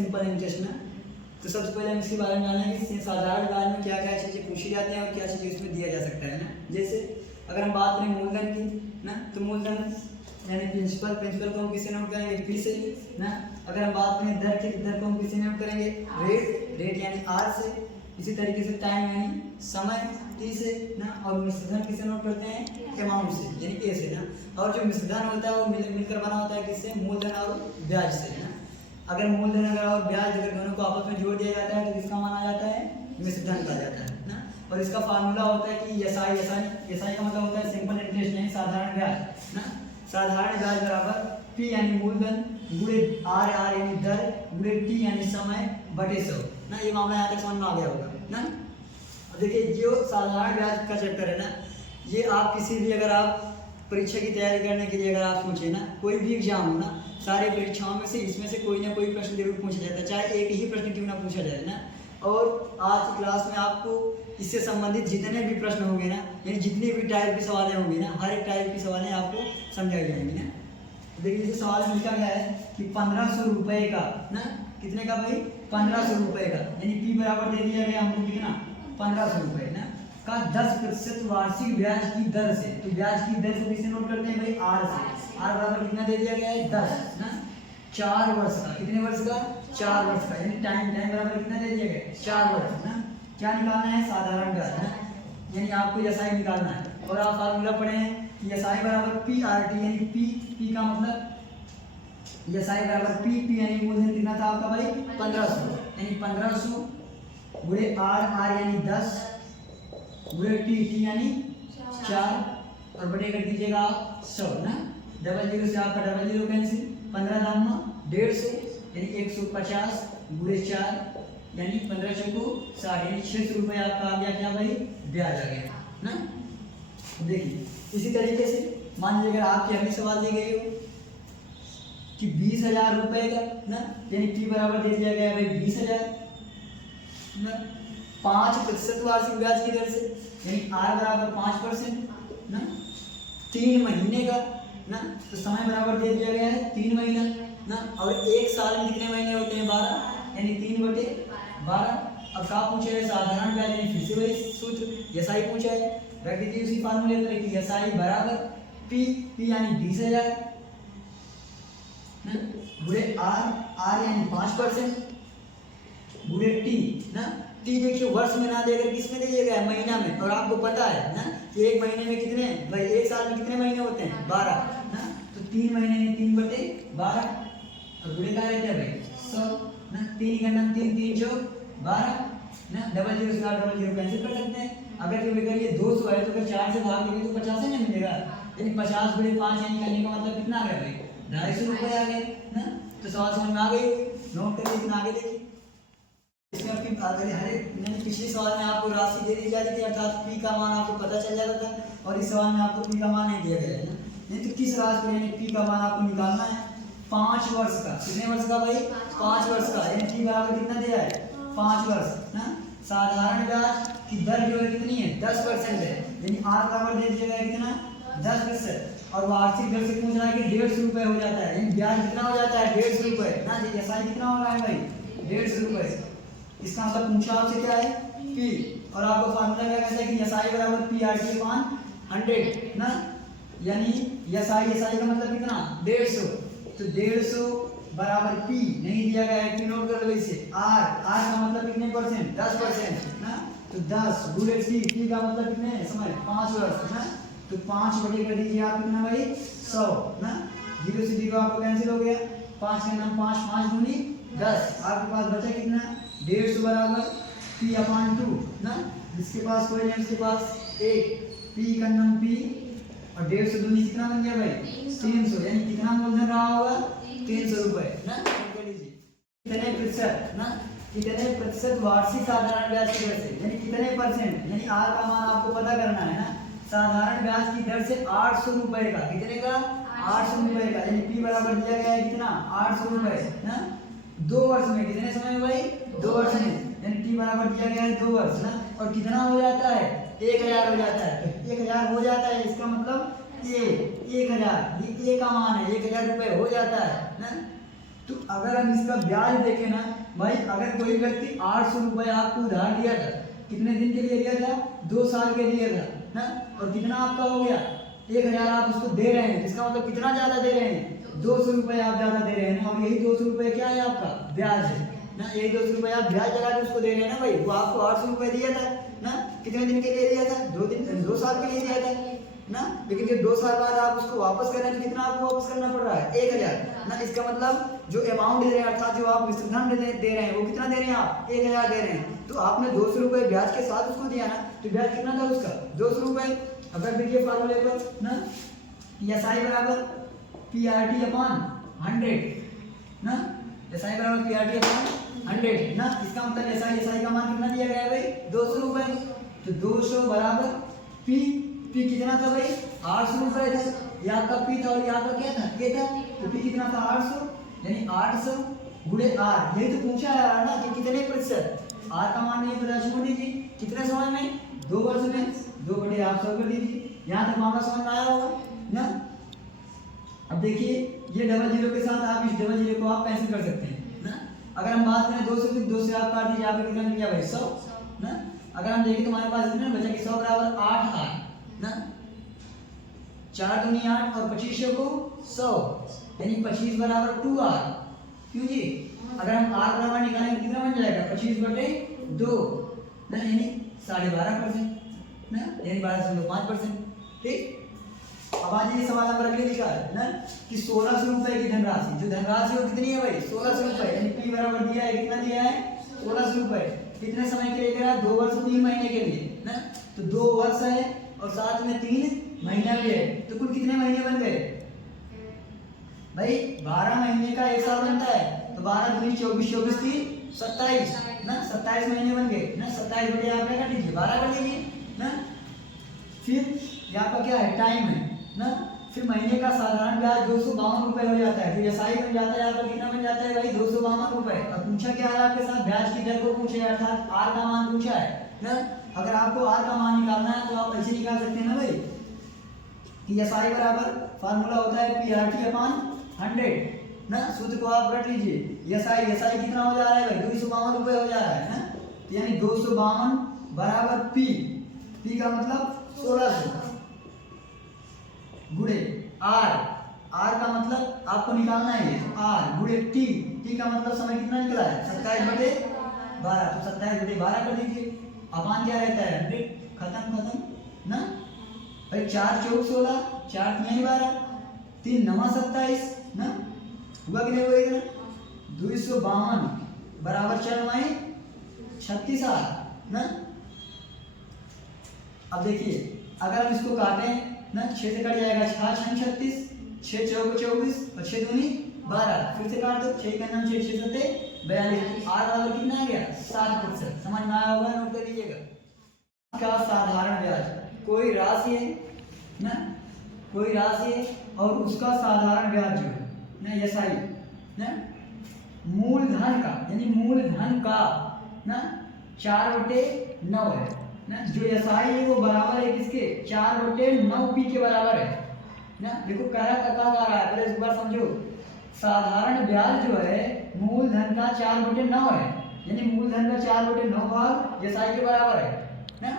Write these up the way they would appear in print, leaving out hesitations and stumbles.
Simple interest ना। तो सबसे पहले हम इसके बारे में जानेंगे कि साधारण ब्याज में क्या क्या चीज़ें पूछी जाती हैं और क्या चीज़ें इसमें दिया जा सकता है ना। जैसे अगर हम बात करें मूलधन की ना, तो मूलधन यानी प्रिंसिपल को हम किसे नोट करेंगे, पी से ना। अगर हम बात करें दर की, दर को हम किसे नोट करेंगे, रेट यानी आर से। इसी तरीके से टाइम यानी समय, टी से ना। और मिश्रधन किसे नोट करते हैं, अमाउंट से यानी ए से ना। और जो मिश्रधन होता है वो मिलकर बना होता है किससे, मूलधन और ब्याज से ना। अगर मूलधन अगर और ब्याज अगर दोनों को आपस में जोड़ दिया जाता है तो किसका माना जाता है, मिश्रधन कहा जाता है ना। और इसका फार्मूला होता है कि एसआई का मतलब होता है सिंपल इंटरेस्ट यानी साधारण ब्याज ना। साधारण ब्याज बराबर पी यानी मूलधन गुणे आर यानी दर गुणे टी यानी समय बटे 100 ना। ये मामला यहाँ तक समझ में आ गया होगा ना। देखिए जो साधारण ब्याज का चैप्टर है ना, ये आप किसी भी अगर आप परीक्षा की तैयारी करने के लिए अगर आप सोचे ना, कोई भी एग्जाम हो ना, सारे परीक्षाओं में से इसमें से कोई ना कोई प्रश्न जरूर पूछा जाता है, चाहे एक ही प्रश्न क्यों ना पूछा जाए ना। और आज की क्लास में आपको इससे संबंधित जितने भी प्रश्न होंगे ना, यानी जितनी भी टाइप की सवालें होंगी ना, हर एक टाइप की सवालें आपको समझाई जाएंगी ना। देखिए जैसे सवाल में लिखा गया है कि 1500 रुपये का ना, कितने का भाई, 1500 रुपये का, यानी पी बराबर दे दिया गया हमको कितना, 1500 रुपये ना का 10% वार्षिक ब्याज की दर से। तो ब्याज की दर से किसे नोट करते हैं भाई, आर से। आर बराबर कितना दे दिया गया है, 10 ना। 4 वर्ष का, कितने वर्ष का, 4 वर्ष का, यानी टाइम बराबर कितना दे दिया गया, 4 वर्ष ना। क्या निकालना है, साधारण ब्याज ना, यानी आपको एसआई निकालना है। और आप फार्मूला पढ़े हैं कि एसआई बराबर पी आर टी, यानी पी का मतलब एसआई बराबर पी यानी मूलधन कितना था आपका भाई, 1500, यानी 1500 गुणे आर यानी 10 गुणे टी यानी 4 और बटे कर दीजिएगा आप 100 ना। डबल जीरो से आपका डबल जीरो कैंसिल, 15 दाम में 150 यानी 150 गुणे 4 यानी 15 चौको 60 यानी 600 रुपये आपका आ गया क्या भाई, ब्याज आ गया ना। देखिए इसी तरीके से मान लीजिए अगर आपके अगली सवाल दी गई हो कि 20,000 रुपये का ना, यानी टी बराबर दे दिया गया भाई 20,000 ना, 5% वार्षिक ब्याज की दर से, यानी आर बराबर 5% ना। 3 महीने का ना, तो समय बराबर दे दिया गया है 3 महीना ना। और एक साल में कितने महीने होते हैं, 12, यानी 3/12। अब क्या पूछा है, साधारण ब्याज, यानी फिर से वही सूत्र एसआई पूछा है, रख दीजिए उसी फार्मूले पर कि एसआई बराबर पी यानी 20,000 गुणे आर यानी 5% गुणे टी ना। टी देखिए वर्ष में ना देकर किस में दिया गया है, महीना में। और आपको पता है ना कि एक महीने में कितने भाई, एक साल में कितने महीने होते हैं, 12 ना। तो 3 महीने में 3/12 और गुणे का रहता है भाई 100 ना। 3 घंटा 3 चौक 12 ना। डबल जीरो से डबल जीरो कैंसिल कर सकते हैं। अगर जो ये 200 है तो 4 से भाग देंगे तो 50 में मिलेगा, यानी 50 गुणे 5 यानी करने का मतलब कितना आ गया भाई, 250 रुपये आ गए ना। तो सवाल समझ में आ गई, नोट करिए, इतना आगे देखिए। इसमें आपकी हर एक पिछले सवाल में आपको राशि दे दी जाती थी, अर्थात पी का मान आपको पता चल जाता था, और इस सवाल में आपको पी का मान नहीं दिया गया है ना। नहीं तो किस राशि को यानी पी का मान आपको निकालना है, 5 वर्ष का। कितने वर्ष का भाई, 5 वर्ष का, यानी पी बराबर कितना दिया है, 5 वर्ष ना। साधारण ब्याज की दर जो है कितनी है, 10% है, यानी आर बराबर दे दिया गया कितना, 10%। और वार्षिक दर से पूछ रहा है कि 150 रुपये हो जाता है, यानी ब्याज कितना हो जाता है, 150 रुपये ना। एसआई कितना हो रहा है भाई, 150 रुपये। इसका मतलब पूछा आपसे क्या है, पी, और आपको फार्मूला क्या कहता है कि एसआई बराबर पी आर टी अपॉन 100 ना। यानी एसआई का मतलब कितना, 150। तो 150 बराबर पी नहीं दिया गया है, पी नोट कर लो इसे। आर का मतलब कितने परसेंट, 10% ना। तो 10 गुणे टी का मतलब कितने समय, 5 वर्ष ना। तो 5 बटे कर दीजिए आप कितना भाई, 100 ना। 0 से 0 आपका कैंसिल हो गया, 5 का नाम 5 दूनी 10, आपके पास बचा कितना, 150 बराबर पी अपॉन 2 ना। जिसके पास कोई नहीं उसके पास 1, पी का नाम पी और 150 दूनी कितना बन गया भाई, 300, यानी कितना मूलधन रहा होगा, 300 रुपये ना। कितने प्रतिशत ना, कितने प्रतिशत वार्षिक साधारण ब्याज की दर से, यानी कितने परसेंट, यानी आर का मान आपको पता करना है ना। साधारण ब्याज की दर से 800 रुपये का, कितने का, 800 रुपये का, यानी पी बराबर दिया गया है कितना, 800 रुपये ना। 2 वर्ष में, कितने समय में भाई, 2 वर्ष में, यानी टी बराबर दिया गया है 2 वर्ष ना। और कितना हो जाता है, 1000 हो जाता है, 1000 हो जाता है, इसका मतलब 1000, ये ए का मान है, 1000 रुपये हो जाता है ना। तो अगर हम इसका ब्याज देखें ना भाई, अगर कोई व्यक्ति 800 रुपये आपको उधार दिया था, कितने दिन के लिए दिया था? 2 साल के लिए था ना, और कितना आपका हो गया? 1000 आप उसको दे रहे हैं, जिसका मतलब कितना ज़्यादा दे रहे हैं? 200 रुपये आप ज़्यादा दे रहे हैं। और यही 200 रुपये क्या है आपका? ब्याज है ना। यही 200 रुपये आप ब्याज लगा के उसको दे रहे हैं ना भाई। वो आपको 800 रुपये दिया था ना, कितने दिन के लिए दिया था? 2 साल के लिए दिया था ना। लेकिन जब 2 साल बाद आप उसको वापस कर रहे हैं तो कितना आपको वापस करना पड़ रहा है? 1000 ना। इसका मतलब जो अमाउंट दे रहे हैं, अर्थात जो आप मिश्र धन दे रहे हैं, वो कितना दे रहे हैं आप? 1000 दे रहे हैं। तो आपने 200 रुपये ब्याज के साथ उसको दिया ना, तो ब्याज कितना था उसका? 200 रुपये। अगर देखिए फार्मूले पर ना, एसआई बराबर पीआरटी अपॉन 100 ना, एसआई बराबर पीआरटी अपॉन 100 ना। इसका मतलब एसआई का मान कितना दिया गया है भाई? 200 रुपये। तो 200 बराबर पी कितना था भाई? 800 रुपये था। ये आपका पी था और ये आपका क्या था? के था। तो पी कितना था? 800, यानी 800 गुणे आर। यही तो पूछा है ना कि कितने प्रतिशत। आर का मान नहीं पता, छोड़ दीजिए। कितने समय में? 2 वर्ष में 2/800 कर दीजिए। यहाँ तक मामला समझ में आया होगा ना। अब देखिए ये 00 के साथ आप इस 00 को आप कैंसिल कर सकते हैं ना। अगर हम बात करें 2 से, तो 2 से आप काट दीजिए, आपको कितना मिल गया भाई? 100 ना। अगर हम देखें तो हमारे पास कितना बचा कि 100 बराबर 8 आर ना। 4 दूनी 8 और 25 को 100, यानी 25 बराबर 2 आर। क्यों जी? अगर हम आर बराबर निकालेंगे तो कितना बन जाएगा? 25/2 ना, यानी 12.5% ना, यानी 12.5%। ठीक। अब आज ये सवाल नंबर अगले लिखा है ना कि 1600 रुपये की धनराशि, जो धनराशि वो कितनी है भाई? 1600 रुपये, यानी पी बराबर दिया है, कितना दिया है? 1600 रुपये। कितने समय के लिए करा? 2 वर्ष 3 महीने के लिए ना। तो 2 वर्ष है और साथ में 3 महीना भी है, तो कुल कितने महीने बन गए भाई? 12 महीने का 1 साल बनता है। तो 12 दूनी 24, 24 3 27 ना, 27 महीने बन गए ना। 27 बटे आप क्या कर लीजिए? 12 कर लीजिए ना। फिर यहाँ पर क्या है? टाइम है ना। फिर महीने का साधारण ब्याज 252 रुपये हो जाता है। तो एसआई बन जाता है यहाँ पर कितना बन जाता है भाई? 252 रुपये। और पूछा क्या है आपके साथ? ब्याज की दर को पूछे, अर्थात आर का मान पूछा है ना। अगर आपको आर का मान निकालना है तो आप ऐसे निकाल सकते हैं ना भाई कि एसआई बराबर फार्मूला होता है पीआरटी अपॉन 100 ना। सूत्र को आप रख लीजिए। एसआई कितना हो जा रहा है भाई? 252 रुपये हो जा रहा है ना। तो यानी 252 बराबर पी का मतलब 1600 गुणे आर का मतलब आपको निकालना है आर गुणे टी का मतलब समय कितना निकला है? 27/12। तो 27/12 कर दीजिए। अपान क्या रहता है? 100। खत्म ना भाई। 4 चौक 16, 4 3 12, 3 9 27 ना। हुआ कि नहीं हुआ? इधर 252 बराबर 4 9 36 आर ना। अब देखिए अगर हम इसको काटें ना, 6 से कट जाएगा 6 6 36, 6 चौक 24 और 6 दूनी 12। फिर से काट दो, 6 का नाम 6 6 सत्ते 42। आर बराबर कितना आ गया? 7%। समझ में आया होगा? नोट कर लीजिएगा। का साधारण ब्याज कोई राशि है ना, कोई राशि है और उसका साधारण ब्याज जो है ना, एसआई ना, मूलधन का, यानी मूलधन का ना 4/9 है ना। जो एसआई है वो बराबर है किसके? 4/9 पी के बराबर है ना। देखो कह रहा है, पहले एक बार समझो। साधारण ब्याज जो है मूलधन का 4/9 है, यानी मूलधन का 4/9 भाग एसआई के बराबर है ना।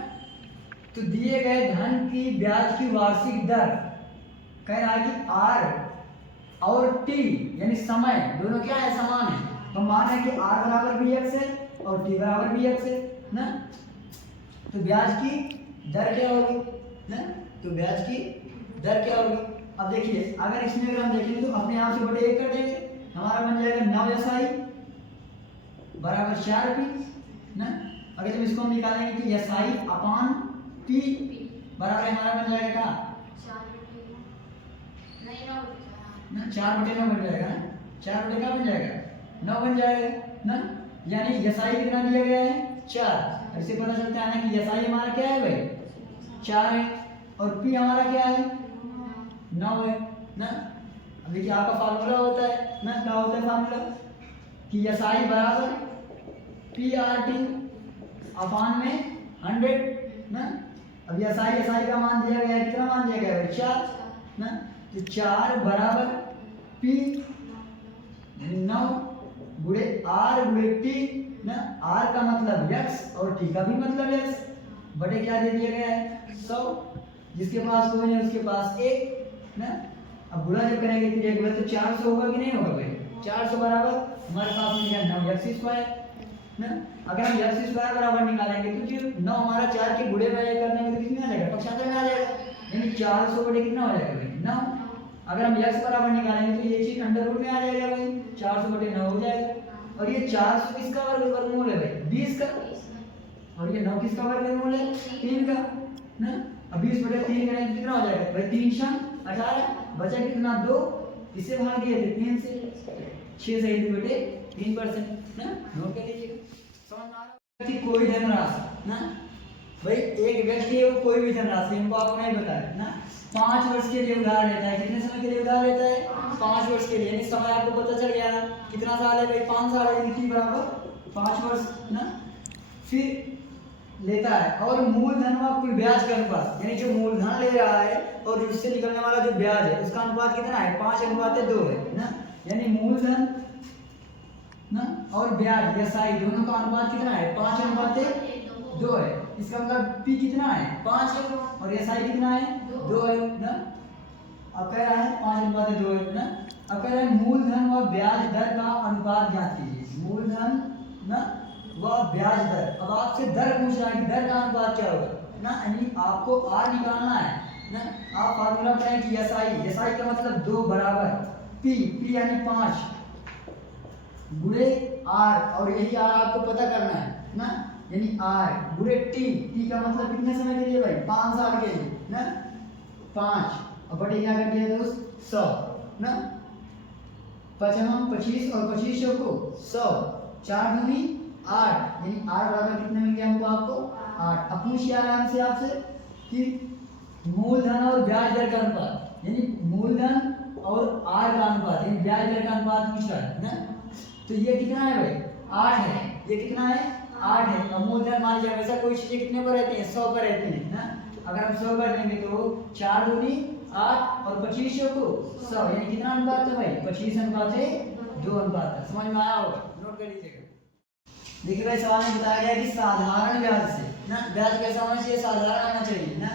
तो दिए गए धन की ब्याज की वार्षिक दर कह रहा है कि आर और टी यानी समय दोनों क्या है? समान है। तो मान है कि आर बराबर भी एक्स है और टी बराबर भी एक्स है ना। तो ब्याज की दर क्या होगी ना? तो ब्याज की दर क्या होगी? अब देखिए अगर इसमें अगर हम देखेंगे तो अपने आप से बटे 1 कर देंगे, हमारा बन जाएगा 9 एसआई बराबर 4 पी ना। अगर जब इसको हम निकालेंगे कि एसआई अपॉन पी बराबर हमारा बन जाएगा क्या? 4/9 बन जाएगा ना। 4 क्या बन जाएगा? 9 बन जाएगा ना। यानी एसआई कितना दिया गया है? 4। ऐसे पता चलता है ना कि एसआई हमारा क्या है भाई? 4 है और पी हमारा क्या है? 9 है ना। अब देखिए आपका फार्मूला होता है ना, क्या होता है फार्मूला कि एसआई बराबर पीआरटी अपॉन में 100 ना। अब एसआई का मान दिया गया है, कितना मान दिया गया है? 4 ना। तो 4 बराबर पी यानी 9 गुणे r गुणे t ना, r का मतलब x और t का भी मतलब x, बटे क्या दे दिया गया है 100, जिसके पास 2 है उसके पास 1 ना। अब गुणा जब करेंगे तो ये गुणा तो 400 होगा कि नहीं होगा भाई, 400 बराबर हमारे पास में क्या 9x² ना। अगर हम x² बराबर निकालेंगे तो जो 9 हमारा 4 के गुणे में करने में तो कितना आ जाएगा, पक्षांतर में आ जाएगा, यानी 400 बटे कितना हो जाएगा भाई 9। अगर हम x बराबर निकालेंगे तो ये चीज अंडर रूट में आ जाएगा भाई, 400 बटे 9 हो जाएगा। और ये 400 किसका वर्गमूल है भाई 20 का, और ये 9 किसका वर्गमूल है 3 का ना। अब 20 बटे 3 करेंगे तो कितना हो जाएगा भाई 3 × 18, बचा कितना 2, इसे भाग दिए थे 3 से, 6 से 1 बटे 3% ना। नोट कर लीजिएगा, समझ में आ रहा है कि कोई धनराशि ना भाई, एक व्यक्ति है वो कोई भी धनराशि हमको आपको नहीं बताया ना, 5 वर्ष के लिए उधार लेता है। कितने समय के लिए उधार लेता है 5 वर्ष के लिए, यानी समय आपको पता चल गया ना कितना साल है भाई 5 साल है, नीति बराबर 5 वर्ष ना। फिर लेता है और मूलधन व कुल ब्याज का अनुपात, यानी जो मूलधन ले रहा है और उससे निकलने वाला जो ब्याज है उसका अनुपात कितना है 5:2 है ना। यानी मूलधन ना और ब्याज एसआई दोनों का अनुपात कितना है 5:2 है। इसका मतलब पी कितना है 5 है और एसआई कितना है 2 है ना। अब कह रहा है 5:2 है ना। अब कह रहा है मूलधन व ब्याज दर का अनुपात ज्ञात कीजिए, मूलधन ना वह ब्याज दर। अब आपसे दर पूछ रहा है कि दर का अनुपात क्या होगा ना, यानी आपको आर निकालना है ना। आप फार्मूला बनाएं कि एसआई का मतलब 2 बराबर पी यानी 5 गुणे आर, और यही आर आपको पता करना है ना, यानी आर गुणे टी का मतलब कितने समय के लिए भाई 5 साल के लिए ना 5, और बटे क्या कर दिया दोस्त 100 ना, 25 और 25 को 100, 4 दूनी 8, यानी r बराबर कितने मिल गया हमको आपको 8। अब पूछिए आराम से आपसे कि मूलधन और ब्याज दर का अनुपात, यानी मूलधन और r का अनुपात, यानी ब्याज दर का अनुपात पूछ रहा है ना। तो ये कितना है भाई 8 है, ये कितना है 8 है। अब मूलधन मान लीजिए हमेशा कोई चीजें कितने पर रहती हैं 100 पर रहती हैं ना। अगर हम 100 कर देंगे तो 4 दूनी 8 और 25 को 100, यानी कितना अनुपात है भाई 25:2 अनुपात है। समझ में आया होगा, नोट कर लीजिएगा। देखिए भाई सवाल में बताया गया कि साधारण ब्याज से ना, ब्याज कैसा होना चाहिए साधारण होना चाहिए ना।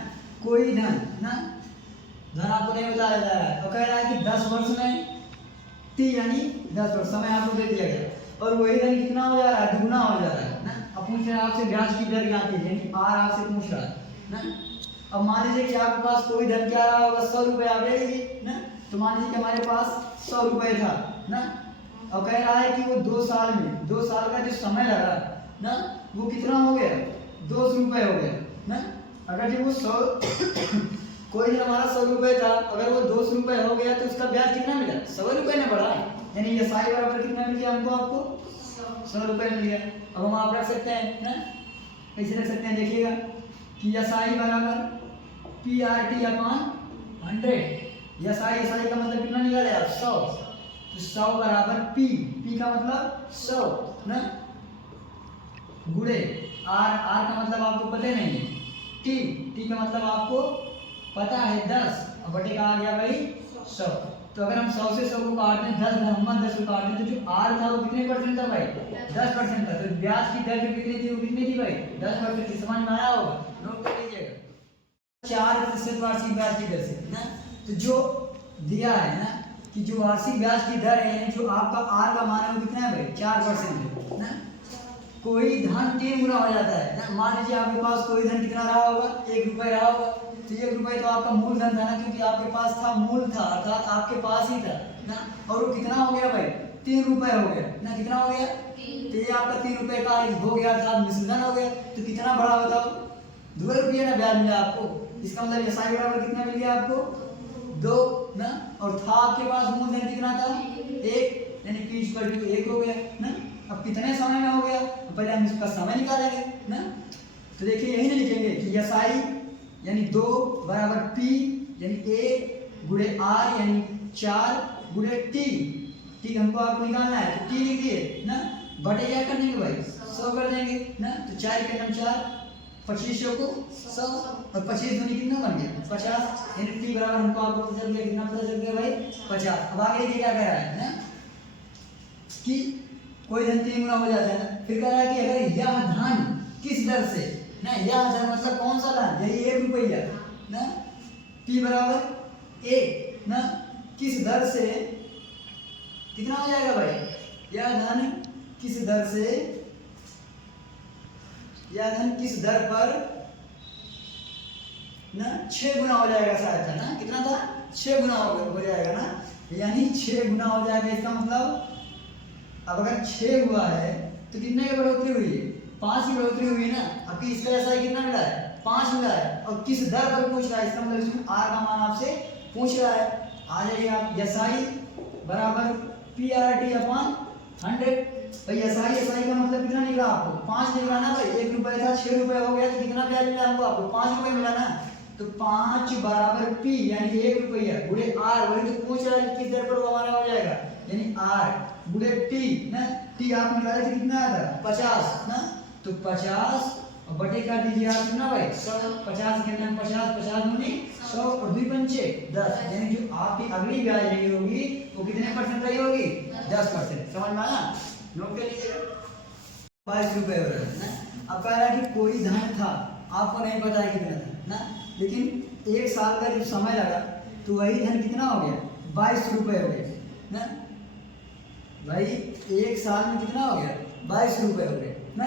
कोई धन ना, धन आपको नहीं बताया जा रहा है और कह रहा है कि 10 वर्ष में t यानी 10 वर्ष समय आपको दे दिया गया और वही धन कितना हो जा रहा है दुगुना हो जा रहा है ना। अब पूछ रहा है आपसे ब्याज की दर ज्ञात कीजिए, यानी r आपसे पूछ रहा है ना। अब मान लीजिए कि आपके पास कोई धन क्या रहा होगा 100 रुपए आप ले लीजिए ना। तो मान लीजिए कि हमारे पास 100 रुपए था ना, और कह रहा है कि वो 2 साल में 2 साल का जो समय लगा ना वो कितना हो गया 200 रुपए हो गया ना। अगर जो वो 100 कोई दिन हमारा 100 रुपए था, अगर वो 200 रुपए हो गया तो उसका ब्याज कितना मिला 100 रुपए ने बढ़ा, यानी ये साई बराबर कितना मिल गया हमको आपको 100 रुपए मिल गया। अब हम आप रख सकते हैं ना, कैसे रख सकते हैं देखिएगा कि एसआई बराबर PRT/100, एसआई का मतलब कितना निकाले आप 100, तो 100 बराबर पी का मतलब 100 ना गुणे आर का मतलब आपको पता नहीं है, टी का मतलब आपको पता है 10, और बटे का आ गया भाई 100। तो अगर हम 100 से 100 को काट दें 10 को काट दें तो जो आर था वो कितने परसेंट था भाई 10% था। तो ब्याज की दर जो कितनी थी वो कितनी थी भाई 10% थी। समझ में आया होगा, नोट कर लीजिएगा। 4% वार्षिक ब्याज की दर से ना, तो जो दिया है ना कि जो वार्षिक ब्याज की दर है, यानी जो आपका आर का मान है वो कितना है भाई 4% है ना। कोई धन 3 गुना हो जाता है ना। मान लीजिए आपके पास कोई धन कितना रहा होगा 1 रुपए रहा होगा, तो 1 रुपए तो आपका मूल धन था ना, क्योंकि आपके पास था, मूल था अर्थात आपके पास ही था ना। और वो कितना हो गया भाई 3 रुपए हो गया ना, कितना हो गया तो ये आपका 3 रुपए का हो गया अर्थात मिश्रधन हो गया। तो कितना बड़ा बताओ 2 रुपये ना ब्याज मिला आपको। इसका मतलब एसआई बराबर कितना मिल गया आपको 2 ना, और था आपके पास मूलधन कितना था 1, यानी P=1 हो गया ना। अब कितने समय में हो गया, पहले हम इसका समय निकालेंगे ना। तो देखिए यही ना लिखेंगे कि एसआई यानी 2 बराबर P यानी 1 गुणे R यानी 4 गुणे T हमको आपको निकालना है, तो T लिखिए ना, बटे क्या कर देंगे भाई 100 कर देंगे ना। तो 4 के 4 25 को 100 और 25 दूनी कितना बन गया 50, यानी T बराबर हमको आपको पता चल गया कितना पता चल गया भाई 50। अब आगे देखिए क्या कह रहा है ना, कि कोई धन 3 गुना हो जाता है ना। फिर कह रहा है कि अगर यह धन किस दर से ना, यह धन मतलब कौन सा धन, यही 1 रुपया ना, P बराबर 1 ना, किस दर से कितना हो जाएगा भाई, यह धन किस दर से, यह धन किस दर पर ना 6 गुना हो जाएगा शायद था ना, कितना था 6 गुना हो जाएगा ना, यानी 6 गुना हो जाएगा। इसका मतलब अब अगर 6 हुआ है तो कितने की बढ़ोतरी हुई है, 5 की बढ़ोतरी हुई है ना। अब इसका ऐसा कितना मिला है, 5 मिला है, और किस दर पर पूछ रहा है, इसका मतलब इसमें आर का मान आपसे पूछ रहा है। आ जाइए आप, एसआई बराबर पीआरटी अपॉन 100। भाई एसआई का मतलब कितना निकला आपको, 5 निकला ना भाई, 1 रुपया था 6 रुपया हो गया, तो कितना ब्याज मिला हमको, आपको 5 रुपये मिला ना। तो 5 बराबर पी यानी 1 रुपया गुणे आर, वही तो पूछ रहा है किस दर पर वो हमारा हो जाएगा, यानी आर गुणे टी ना, टी आप निकाले थे कितना आया था 50 ना, तो 50 और बटे कर दीजिए आप कितना भाई 100, 50 के अंदर 50, 50 दूनी 100 और 2 पंचे 10, यानी जो आपकी अगली ब्याज रही होगी वो कितने परसेंट रही होगी, 10%। समझ में आया, नोट कर लीजिएगा। 22 रुपये हो रहा है ना। अब कह रहा है कि कोई धन था, आपको नहीं पता है कितना था ना, लेकिन 1 साल का जब समय लगा तो वही धन कितना हो गया, 22 रुपये हो गया ना भाई, 1 साल में कितना हो गया, 22 रुपये हो गए ना।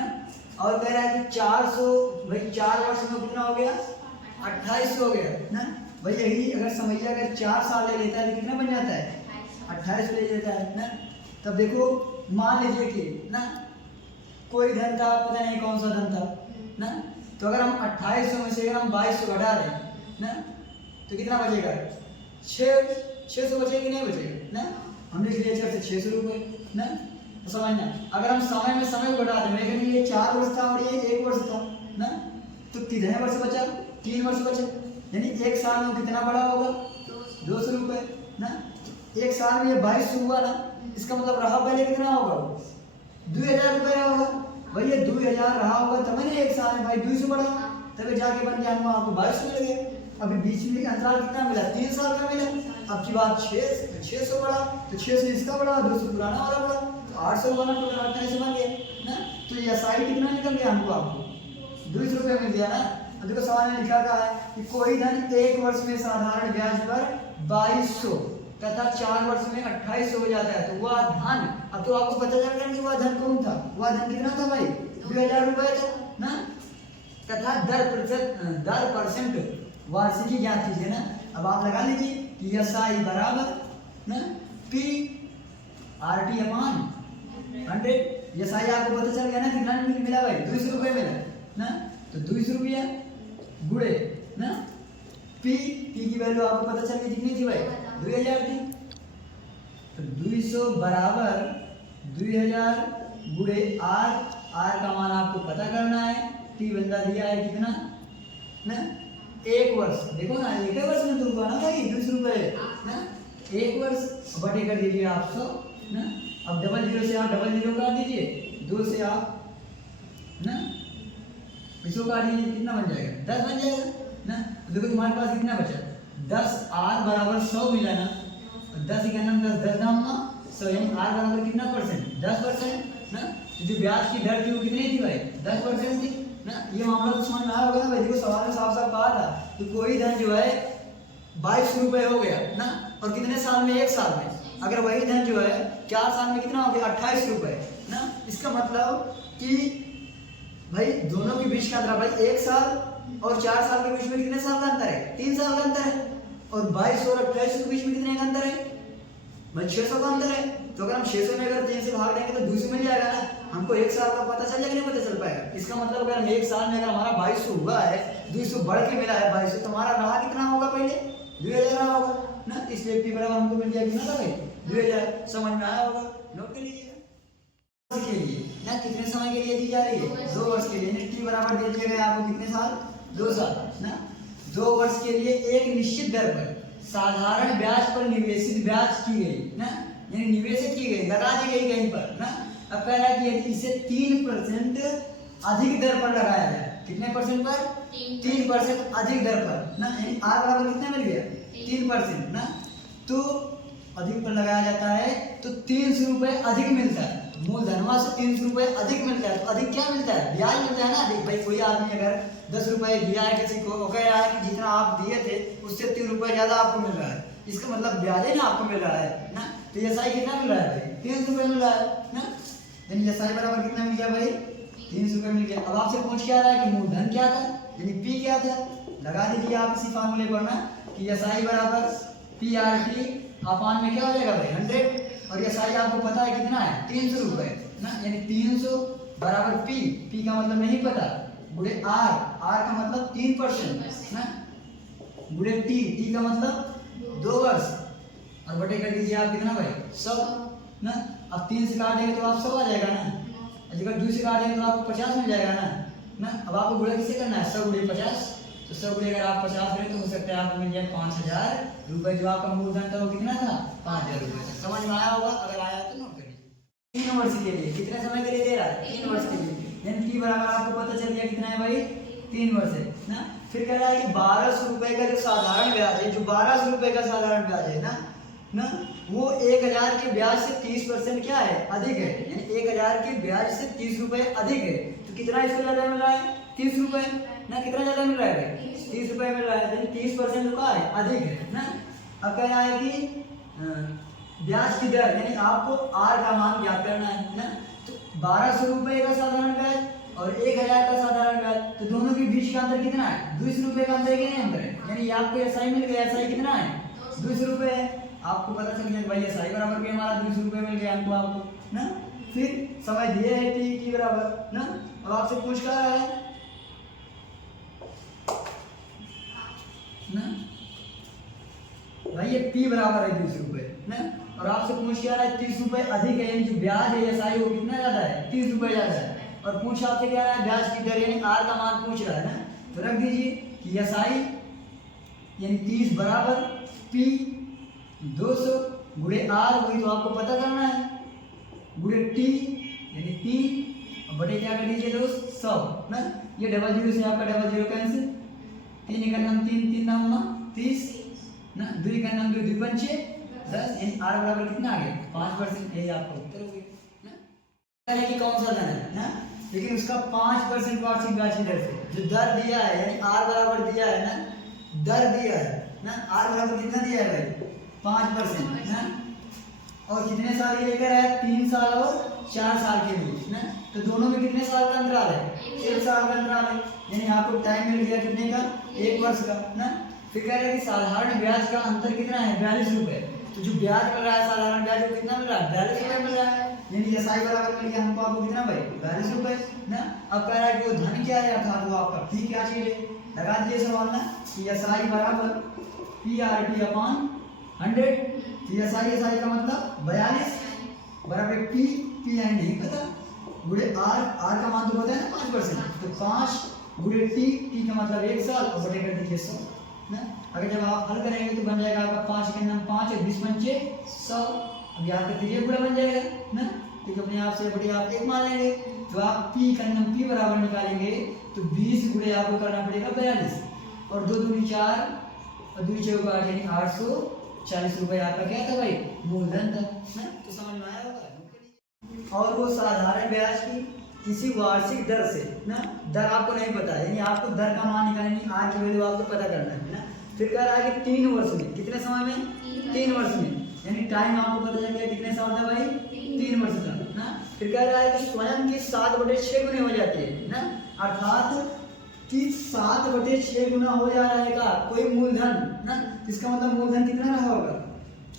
और कह रहा है कि 400, भाई 4 वर्ष में कितना हो गया, 28 हो गया ना भाई। यही अगर समैया अगर 4 साल ले लेता है तो कितना बन जाता है, 28 ले लेता है ना। तब देखो मान लीजिए कि ना कोई धन था, पता नहीं कौन सा धन था ना, तो अगर हम 2800 में से अगर हम 2200 घटा दें ना तो कितना बचेगा, 600 बचेगा कि नहीं बचेगा ना। हम लिख लिए 4 से 600 रुपये ना। तो समझना, अगर हम समय में समय को घटा दें, मैं ये 4 वर्ष था और ये 1 वर्ष था ना, तो कितने वर्ष बचा, 3 वर्ष बचा, यानी 1 साल में कितना बड़ा होगा, 200 रुपये ना। 1 साल में ये 2200 हुआ ना, इसका मतलब रहा पहले कितना होगा, 2000 रुपये रहा होगा भाई, ये 2000 रहा होगा तब मैंने 1 साल में भाई 200 बढ़ा, तभी जाके बन गया आपको 2200 मिल गया। अभी बीच में अंतराल कितना मिला, 3 साल का मिला। अब की बात 600 बढ़ा, तो 600 इसका बढ़ा, 200 पुराना वाला बढ़ा, तो 800 बना, तो 28 बन गया ना। तो ये एसआई कितना निकल गया हमको, आपको 200 रुपये मिल गया ना। अब देखो सवाल में लिखा था कि कोई धन 1 वर्ष में साधारण ब्याज पर 2200 तथा 4 वर्ष में 2800 हो जाता है, तो वह धन, अब तो आपको पता चल गया कि वह धन कौन था, वह धन कितना था भाई, 2000 रुपये था ना। तथा दर परसेंट वार्षिकी ज्ञात कीजिए ना। अब आप लगा लीजिए कि एसआई बराबर ना P R T upon 100। SI आपको पता चल गया ना कितना मिला भाई, 200 रुपये मिला ना। तो 200 रुपया गुणे ना पी की वैल्यू आपको पता चल गई कितनी थी भाई, 2000 थी। तो 200 बराबर 2000 गुणे आर का मान आपको पता करना है। टी बंदा दिया है कितना ना, 1 वर्ष, देखो ना 1 वर्ष में तो हुआ ना भाई 200 रुपये ना, 1 वर्ष बटे कर दीजिए आप 100 ना। अब डबल जीरो से आप डबल जीरो काट दीजिए, 2 से आप ना 200 काट दीजिए, कितना बन जाएगा, 10 बन जाएगा ना। तो देखो तुम्हारे पास कितना बचा, 10 आर बराबर 100 मिला ना, 10 के अंदर 10 दाम ना 100, यानी आर बराबर कितना परसेंट, 10% ना। जो ब्याज की दर थी वो कितनी थी भाई, 10% थी ना। ये मामला तो समझ में आया होगा ना भाई। देखो सवाल में साफ साफ कहा था कि कोई धन जो है 22 रुपये हो गया ना, और कितने साल में, 1 साल में। अगर वही धन जो है 4 साल में कितना हो गया, 28 रुपये ना। इसका मतलब कि भाई दोनों के बीच का अंतर भाई 1 साल और 4 साल के बीच में कितने साल का अंतर है, 3 साल का अंतर है। और 22 और 28 के बीच में कितने का अंतर है भाई, 600 का अंतर है। तो अगर हम 600 में अगर 3 से भाग देंगे तो 200 मिल जाएगा ना। हमको 1 साल का पता चल जाएगा, नहीं पता चल पाएगा। इसका मतलब अगर हम 1 साल में अगर हमारा 2200 हुआ है, 200 बढ़ के मिला है 2200, तो हमारा रहा कितना होगा, पहले 2000 रहा होगा ना। इसलिए पी बराबर हमको मिल गया कितना था भाई, 2000। समझ में आया होगा, नोट कर लीजिएगा। के लिए ना कितने समय के लिए दी जा रही है, 2 वर्ष के लिए। टी बराबर दे दिया गया आपको कितने साल, 2 साल ना। 2 वर्ष के लिए एक निश्चित दर पर साधारण ब्याज पर निवेशित ब्याज की गई ना, यानी निवेशित की गई, लगा दी गई कहीं पर ना। अब कह रहा है कि यदि इसे 3% अधिक दर पर लगाया जाए, कितने परसेंट पर, 3% अधिक दर पर ना, यानी आर बराबर कितना मिल गया, 3% ना। तो अधिक पर लगाया जाता है तो 300 रुपये अधिक मिलता है। मूलधनवा से 300 रुपये अधिक मिलता है। तो अधिक क्या मिलता है? ब्याज मिलता है ना। अधिक भाई कोई आदमी अगर 10 रुपये दिया है किसी को, वो कह रहा है कि जितना आप दिए थे उससे 3 रुपये ज़्यादा आपको मिल रहा है, इसका मतलब ब्याज है ना आपको मिल रहा है ना। तो एसआई कितना मिल रहा है भाई? 300 रुपये मिल रहा है ना। यानी एसआई बराबर कितना मिल गया भाई? 300 रुपये मिल गया। अब आपसे पूछ क्या रहा है कि मूलधन क्या था, यानी पी क्या था। लगा दीजिए आप इसी फार्मूले पर ना कि एसआई बराबर पी आर टी अपान में क्या हो जाएगा भाई? 100। और एसआई आपको पता है कितना है? 300 रुपये ना। यानी 300 बराबर पी, पी का मतलब नहीं पता, गुणे आर, आर का मतलब 3% ना, गुणे टी, टी का मतलब 2 वर्ष, और बटे कर दीजिए आप कितना भाई? 100 ना। अब 3 से काट देंगे तो आप 100 आ जाएगा ना। अगर 2 से काट देंगे तो आपको 50 मिल जाएगा ना। अब आपको गुणा किससे करना है? 100 गुणे 50। तो 100 गुणे अगर आप 50 करें तो हो सकता है आपको मिल जाए 5000 रुपये। जो आपका मूलधन था वो कितना था? 5000 रुपये। समझ में आया होगा? अगर आया तो नोट करिए। 3 वर्ष के लिए कितने समय के लिए दे रहा है? 3 वर्ष के लिए। यानी टी बराबर आपको पता चल गया कितना है भाई? 3 वर्ष है ना। फिर कह रहा है कि 1200 रुपये का जो साधारण ब्याज है, जो 1200 रुपये का साधारण ब्याज है ना, वो 1000 के ब्याज से 30% क्या है? अधिक है। यानी 1000 के ब्याज से 30 रुपये अधिक है। तो कितना इसको ज्यादा मिल रहा है? 30 रुपये ना। कितना ज्यादा मिल रहा है भाई? 30 रुपये मिल रहा है। यानी 30% का है, अधिक है ना। अब कह रहा है कि ब्याज की दर, यानी आपको आर का मान ज्ञात करना है ना। तो 1200 रुपये का साधारण ब्याज और 1000 का साधारण ब्याज, तो दोनों के बीच का अंतर कितना है? 200 रुपये का अंतर है, अंतर है। यानी आपको एसआई मिल गया। एसआई कितना है? 200 रुपये है। आपको पता चल गया भाई एसआई बराबर भी हमारा 200 रुपये मिल गया हमको, आपको ना। फिर समय दिए है टी बराबर ना। अब आपसे पूछ कर रहा है ना भाई ये पी बराबर है 200 रुपये ना। और आपसे पूछ क्या रहा है? 30 रुपये अधिक है। यानी जो ब्याज है एसआई वो कितना ज्यादा है? 30 रुपये ज्यादा है। और पूछ आपसे क्या रहा है? ब्याज की दर, यानी आर का मान पूछ रहा है ना। तो रख दीजिए कि एसआई यानी 30 बराबर पी 200 गुणे आर, वही तो आपको पता करना है, गुणे टी यानी 3 और बटे क्या कर दीजिए दोस्त? 100 ना। ये डबल जीरो से आपका डबल जीरो कैंसिल, 3 का नाम 3, 3 नाम 30 ना, 2 का नाम 2, 2 पंचे 10। यानी आर बराबर कितना आ गया? 5%। यही आपका उत्तर हो गया ना। कि कौन सा धन है ना, लेकिन उसका 5% वार्षिक ब्याज की दर से जो दर दिया है, यानी आर बराबर दिया है ना, दर दिया है ना। आर बराबर कितना दिया है भाई? 5% ना। और कितने साल के लेकर है? 3 साल और 4 साल के लिए ना। तो दोनों में कितने साल का अंतराल है? 1 साल का अंतराल है। यानी आपको टाइम मिल गया कितने का? 1 वर्ष का ना। फिर कह रहे हैं कि साधारण ब्याज का अंतर कितना है? 42 रुपये। तो जो ब्याज मिल रहा है साधारण ब्याज वो कितना मिल रहा है? 42 रुपये मिल रहा है। यानी एसआई बराबर मिल गया हमको, आपको कितना भाई? 42 रुपये ना। अब कह रहा है कि वो धन क्या है, अर्थात वो आपका पी क्या चीज है। लगा दीजिए सवाल ना कि एसआई बराबर P R T upon 100। SI का मतलब 42 बराबर पी, पी यानी नहीं पता, गुणे आर, आर का मान तो पता है ना 5%। तो 5 गुणे टी, टी का मतलब 1 साल, और बटे कर दीजिए 100 ना। अगर जब आप हल करेंगे तो बन जाएगा आपका 5 के नाम 5 और 20 पंचे 100। अब यहाँ पे दीजिए गुणा बन जाएगा ना, क्योंकि अपने आप से बटे आप 1 मान लेंगे। तो आप पी का नाम पी बराबर निकालेंगे तो 20 गुणे आपको करना पड़ेगा 42, और 2 दूनी 4 और 2 6 8 यानी 840 रुपये आपका क्या था भाई? मूलधन था ना। तो समझ में आया होगा। और वो साधारण ब्याज की किसी वार्षिक दर से ना, दर आपको नहीं पता है, यानी आपको दर का मान निकालनी, आर की वैल्यू आपको पता करना है ना। फिर कह रहा है कि 3 वर्ष में, कितने समय में? 3 वर्ष में। यानी टाइम आपको पता चल गया कितने साल था भाई? 3 वर्ष का ना। फिर कह रहा है कि स्वयं की 7/6 गुने हो जाती है ना, अर्थात कि 7/6 गुना हो जा रहा है का कोई मूलधन ना। इसका मतलब मूलधन कितना रहा होगा?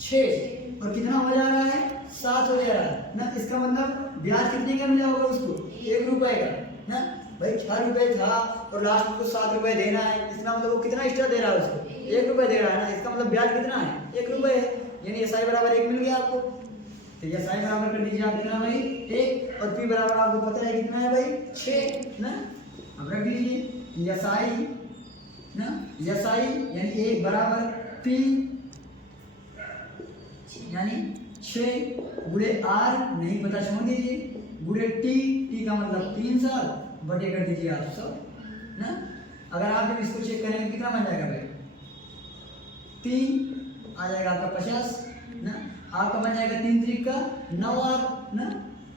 6, और कितना हो जा रहा है? 7 हो जा रहा है ना। इसका मतलब ब्याज कितने का मिला होगा उसको? 1 रुपये का ना। भाई 6 रुपये था और लास्ट में उसको 7 रुपये देना है, इसका मतलब वो कितना एक्स्ट्रा दे रहा है उसको? 1 रुपये दे रहा है ना। इसका मतलब ब्याज कितना है? 1 रुपये है। यानी एसआई बराबर 1 मिल गया आपको। तो एसआई बराबर कर दीजिए आप कितना भाई? 1, और पी बराबर आपको पता है कितना है भाई? 6 ना। अब रख दीजिए एसआई ना, एसआई यानी 1 बराबर पी यानी 6 गुणे आर नहीं पता छोड़ दीजिए, गुणे टी, टी का मतलब 3 साल, बटे कर दीजिए आप 100 ना। अगर आप जब इसको चेक करेंगे कितना बन जाएगा भाई? 3 आ जाएगा आपका 50 ना। आपका बन जाएगा 3 त्रिक का 9r ना,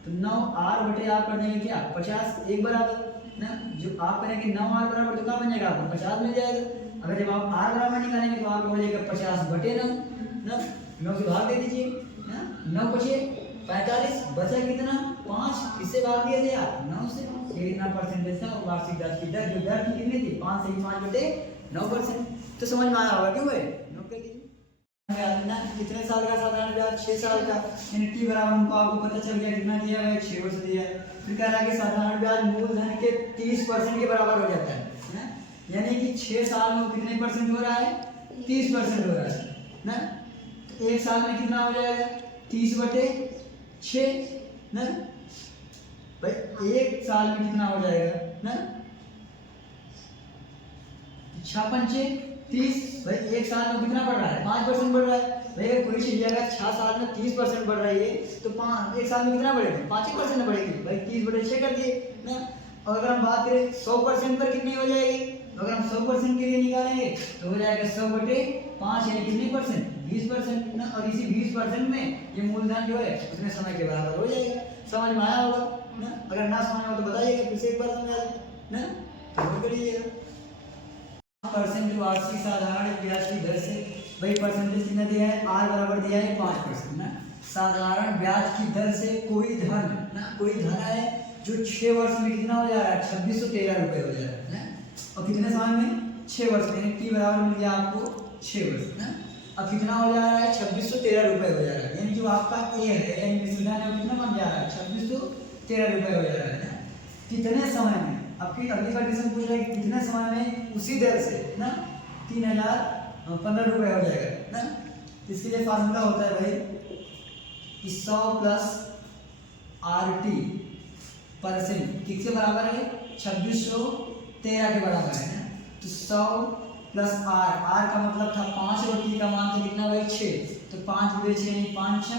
तो 9r बटे आप कर देंगे क्या 50 एक बराबर ना, जो आप करेंगे 9r बराबर तो क्या बन जाएगा आपको 50 मिल जाएगा। अगर जब आप r बराबर निकालेंगे तो आपको हो जाएगा 50 बटे 9 ना, 9 से भाग दे दीजिए ना, 9 बचे 45 बचा कितना 5, किससे भाग दिया जाए आप 9 से। ये कितना परसेंटेज था वार्षिक ब्याज की दर, जो दर की कितनी थी 5 से 5 बटे 9%। तो समझ में आया होगा क्यों भाई, नोट कर लीजिए। ना कितने साल का साधारण ब्याज 6 साल का, यानी टी बराबर हमको आपको पता चल गया कितना दिया है 6 वर्ष दिया है। फिर कह रहा है कि साधारण ब्याज मूलधन के 30% के बराबर हो जाता है, यानी कि 6 साल में कितने परसेंट हो रहा है 30% हो रहा है ना। तो एक साल में कितना हो जाएगा 30 बटे 6 ना भाई, एक साल में कितना हो जाएगा ना 6 पंचे 30 भाई, एक साल में कितना बढ़ रहा है 5% बढ़ रहा है भाई। अगर कोई चीज अगर 6 साल में 30% बढ़ रही है तो 5 एक साल में कितना बढ़ेगा 5% बढ़ेगी भाई, 30 बटे 6 कर दिए ना। और अगर हम बात करें 100% पर कितनी हो जाएगी, अगर हम 100% के लिए निकालेंगे तो हो जाएगा 100 बटे 5 यानी कितने परसेंट 20% ना। और इसी 20% में ये मूलधन जो है उतने समय के बराबर हो जाएगा। समझ में आया होगा ना, अगर ना समझ में हो तो बताइएगा फिर से एक बार समझा दें ना, तो करिएगा। परसेंट वार्षिक साधारण ब्याज की दर से भाई परसेंटेज कितना दिया है r बराबर दिया है 5% ना। साधारण ब्याज की दर से कोई धन ना, कोई धन है जो 6 वर्ष में कितना हो जा रहा है 2613 रुपए हो जा रहा है ना। और कितने समय में 6 वर्ष में, यानी t बराबर मिल गया आपको 6 वर्ष ना। अब कितना हो जा रहा है 2613 रुपए हो जा रहा है, यानी जो आपका a है यानी मिश्रधन है कितना बन जा रहा है 2613 रुपए हो जा रहा है ना। कितने समय में, आपकी अगली कंडीशन पूछ रहा है कि कितने समय में उसी दर से ना 3015 रुपए हो जाएगा ना। इसके लिए फार्मूला होता है भाई 100 प्लस RT परसेंट किसके बराबर है 2613 के बराबर है ना। तो 100 प्लस R का मतलब था 5 और T का मान था कितना भाई 6, तो 5 गुणे 6 यानी 5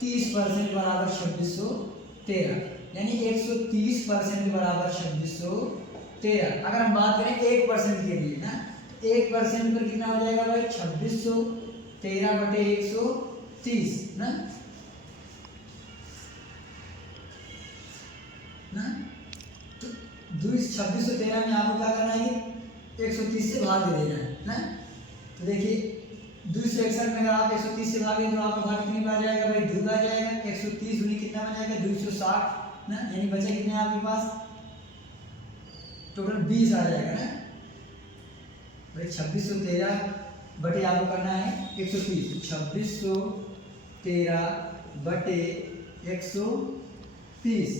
30% बराबर 2613, यानी 130% बराबर 2613। अगर हम बात करें 1% के लिए ना, 1% पर कितना हो जाएगा भाई 2613 बटे 130 ना। तो 2613 में आपको क्या करना है 130 से भाग दे देना है ना। तो देखिए 261 में अगर आप 130 से भागें तो आपका भाग कितनी बार जाएगा भाई 2 बार जाएगा। 130 गुनी कितना बन जाएगा 260 ना, यानी बचे कितने आपके पास टोटल 20 आ जाएगा ना भाई। 2613 बटे आपको करना है 130, 2613 बटे 130,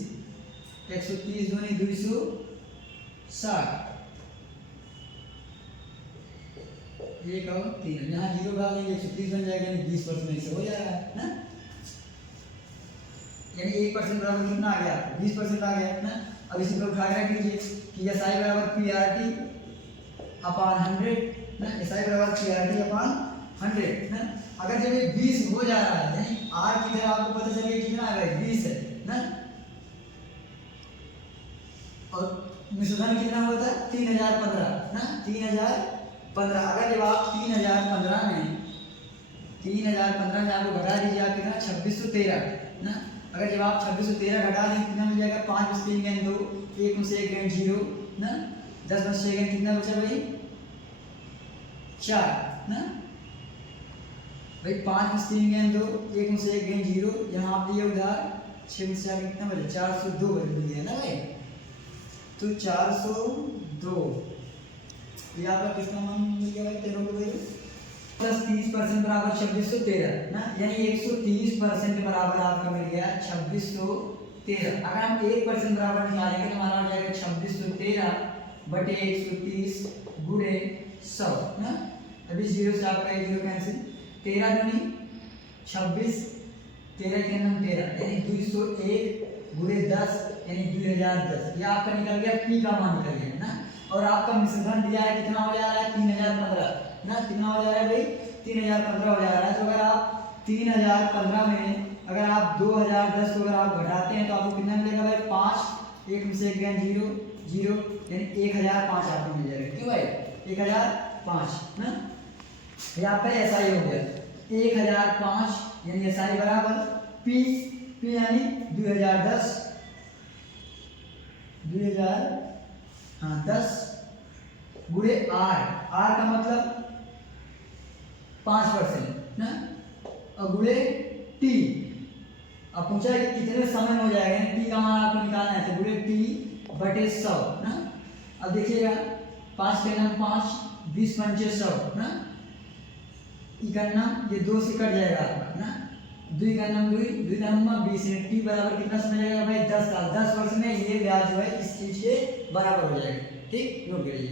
130 गुनी 260 एक और 3, यहाँ 0 डाल देंगे 130 बन जाएगा, यानी 20% से हो जा रहा है ना। यानी 1% बराबर कितना आ गया 20% आ गया ना। अब इसी को उठा के रख लीजिए कि SI बराबर PRT अपॉन 100 ना, SI बराबर PRT अपॉन 100 ना। अगर जब ये 20 हो जा रहा है यानी R की जगह आपको पता चल गया कितना आ गया 20 है ना। और मिश्रधन कितना हुआ था 3015 ना, 3015। अगर जब आप 3015 में आपको घटा दीजिए आप कितना 2613 ना। अगर जब आप 2613 घटा दें कितना मिल जाएगा 5 + 3 = 2, 1 में से 1 गए 0 ना, 10 में से 6 गए कितना बचा भाई 4 ना भाई। 5 में से 3 गए 2, 1 में से 1 गए 0, यहाँ आप दिए उधार 6 में से 4 कितना बचा 402 मिल गया ना भाई। तो 402 ये आपका कितना मान मिल गया भाई 13 को भाई प्लस 30% बराबर 2613 ना, यानी 130% बराबर आपका मिल गया 2613। अगर हम 1% बराबर निकालेंगे तो हमारा हो जाएगा 2613 बटे 130 गुणे 100 ना। अभी 0 से आपका 0 कैंसिल, 13 दूनी 26, 13 के नाम 13 यानी 201 गुणे 10 यानी 2010। ये आपका निकल गया P का मान निकल गया ना। और आपका मिश्रधन दिया है कितना हो जा रहा है 3015 ना, कितना हो जा रहा है भाई 3015 हो जा रहा है। तो अगर आप 3015 में अगर आप 2010 को अगर आप घटाते हैं तो आपको कितना मिलेगा भाई 5, 1 में से 1 गए 0 0 यानी 1005 आपको मिल जाएगा। क्यों भाई 1005 ना, ये आपका ऐसा ही हो गया 1005 यानी एसआई बराबर पी यानी 2010 गुणे आर का मतलब 5% ना, और गुणे टी। अब पूछा है कि कितने समय में हो जाएगा, टी का मान आपको निकालना है, तो गुणे टी बटे 100 ना। अब देखिएगा 5 के नाम 5, 20 पंचे 100 ना, इकन्ना ये 2 से कट जाएगा आपका ना, 2 का नाम 2 का नाम 20, टी बराबर कितना समय जाएगा भाई 10 साल। 10 वर्ष में ये ब्याज जो है इस चीज के बराबर हो जाएगा। ठीक, नोट करिए।